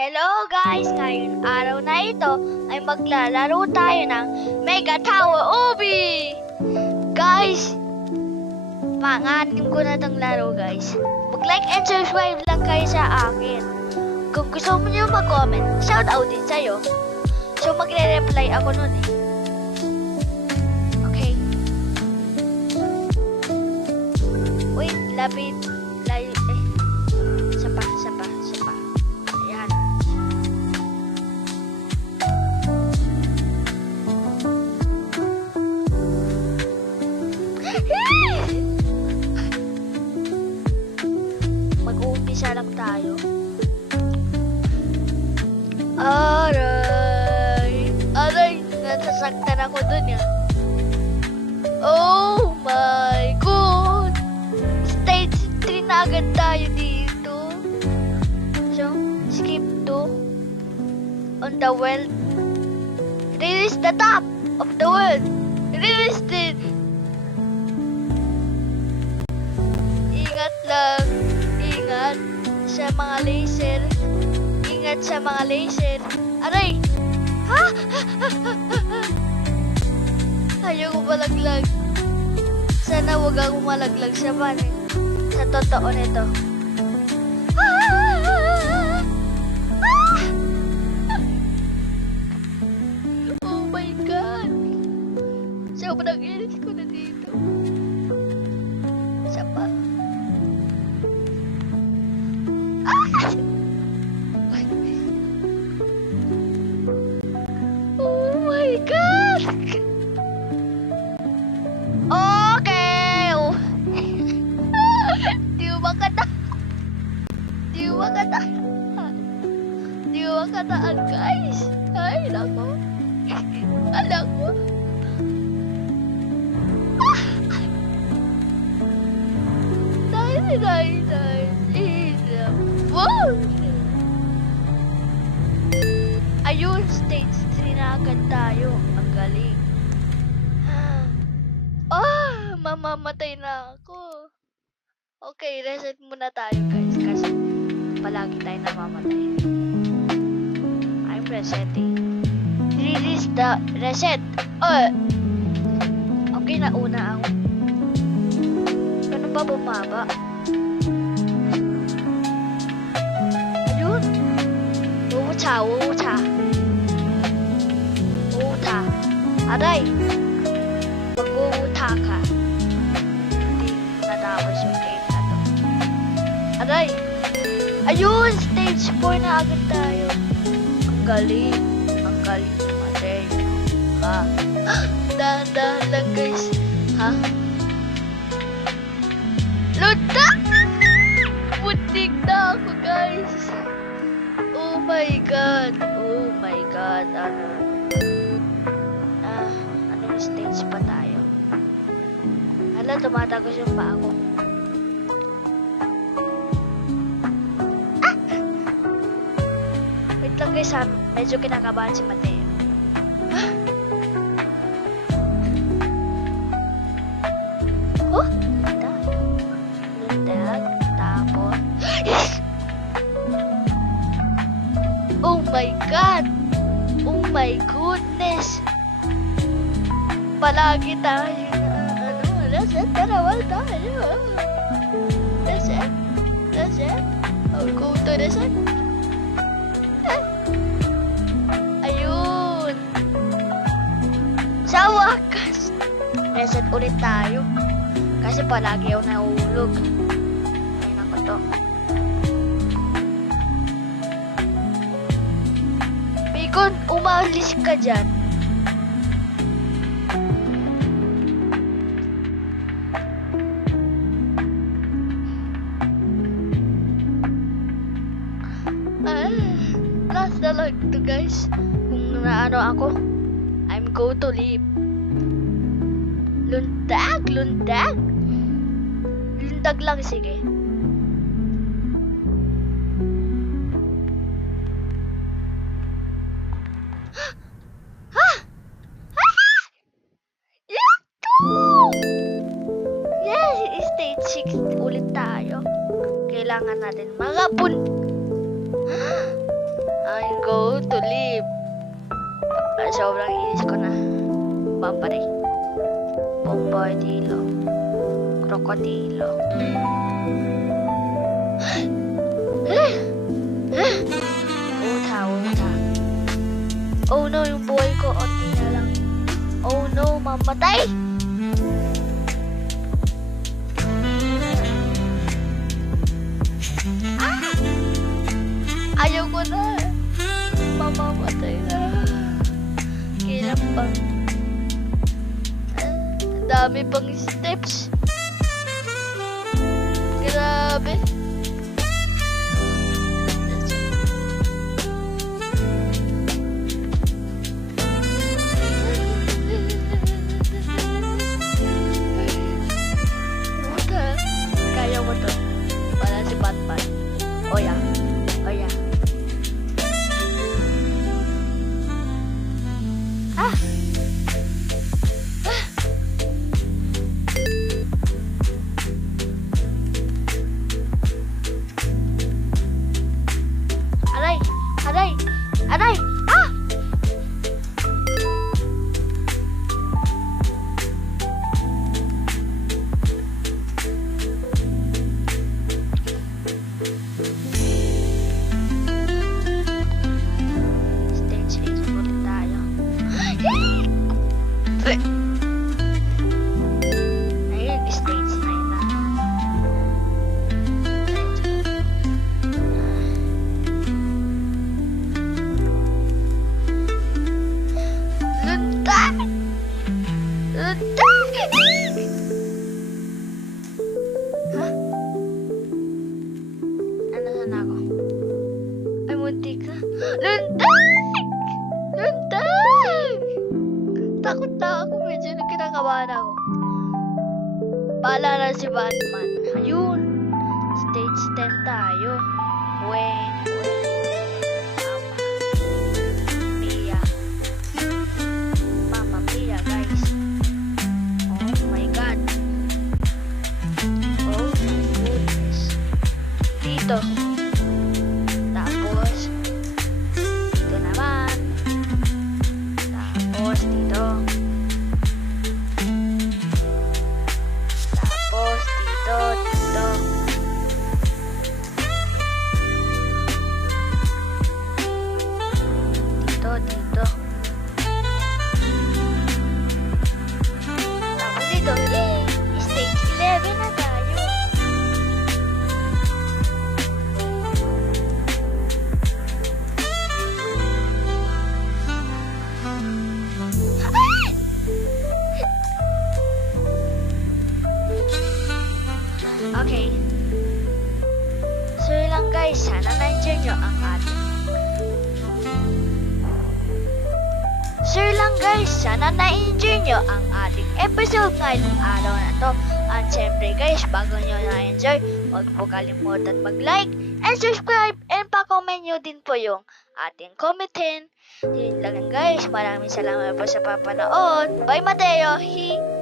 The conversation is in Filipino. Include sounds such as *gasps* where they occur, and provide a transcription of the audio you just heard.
Hello guys! Ngayon araw na ito ay maglalaro tayo ng Mega Tower Ubi! Guys, panganim ko na tong laro guys. Mag-like and subscribe lang kayo sa akin. Kung gusto mo nyo mag-comment, shout out din sa'yo. So magre-reply ako nun eh. Okay. Wait, lapit. The world. Release the top of the world. Release it. Ingat lang. Ingat sa mga laser. Ingat sa mga laser. Aray! Ha? *laughs* Ayoko malaglag. Sana wag ako malaglag sa van. Sa totoo nito. Sobrang inis ko na dito. Isa Ayun, stage 3 na agad tayo. Ang galing. Ah, mamamatay na ako. Okay, reset muna tayo guys kasi palagi tayo namamatay. I'm resetting. Release the reset. Oh. Okay na una ako. Ano ba bumaba? Wucha, wucha. Wucha. Aray. Mag-wucha ka. Hindi natapos yung game na to. Aray. Ayun! Stage 4 na agad tayo. Ang galing. Ang galing namatay. Ha? Dahan-dahan lang guys. Ha? Luta! Putik na ako guys. God. Oh my god. Ano? Ah, anong stage pa tayo? Hala, tumatagos yung paa ko. Ah! Wait lang guys. Medyo kinakabahan si Mateo. My God! Oh my goodness! Palagi tayo na ano, reset, tarawal tayo. Reset, reset. I'll go to reset. Ah. Ayun! Sa wakas! Reset ulit tayo. Kasi palagi ako nahulog. Ay, nako to. Bacon, umalis ka dyan. Ah, last na lang to guys. Kung naano ako, I'm go to leave. Lundag, lundag. Lundag lang, sige. 6 ulit tayo. Kailangan natin magapun. *gasps* I'm going to leave. Ah, sobrang inis ko na. Pampare. Eh. Bombardilo. Krokodilo. *gasps* Uta, uta. Oh no, yung buhay ko. Onti na lang. Oh no, mamatay! Dami pang steps. Grabe. Kaya mo to. Wala si Batman. Oh yeah. Takot na ako. Medyo nagkinakabahan ako. Paalala si Batman. Ayun. Stage 10 tayo. When, when, Okay. So lang guys, sana na-enjoy nyo ang ating So lang guys, sana na-enjoy nyo ang ating episode ngayong araw na to. At syempre guys, bago nyo na-enjoy, huwag po kalimutan mag-like and subscribe and pa-comment nyo din po yung ating commentin. Yun lang guys, maraming salamat po sa papanood. Bye Mateo! Hi!